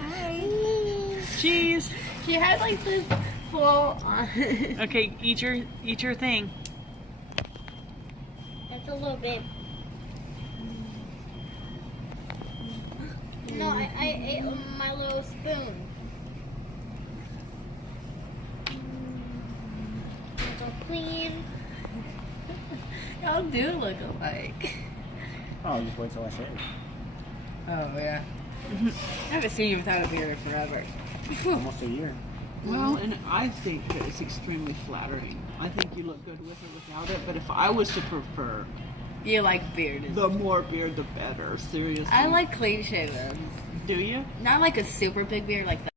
Hi. Cheese. She had like this full on. Okay, eat your thing. That's a little bit. No, I ate my little spoon. It's all clean. Y'all do look alike. Oh, just wait till I shave. Oh yeah. I haven't seen you without a beard forever. Almost a year. Well, and I think that it's extremely flattering. I think you look good with or without it, but if I was to prefer, You like beard. the more beard, the better. Seriously. I like clean shaven. Do you? Not like a super big beard like that.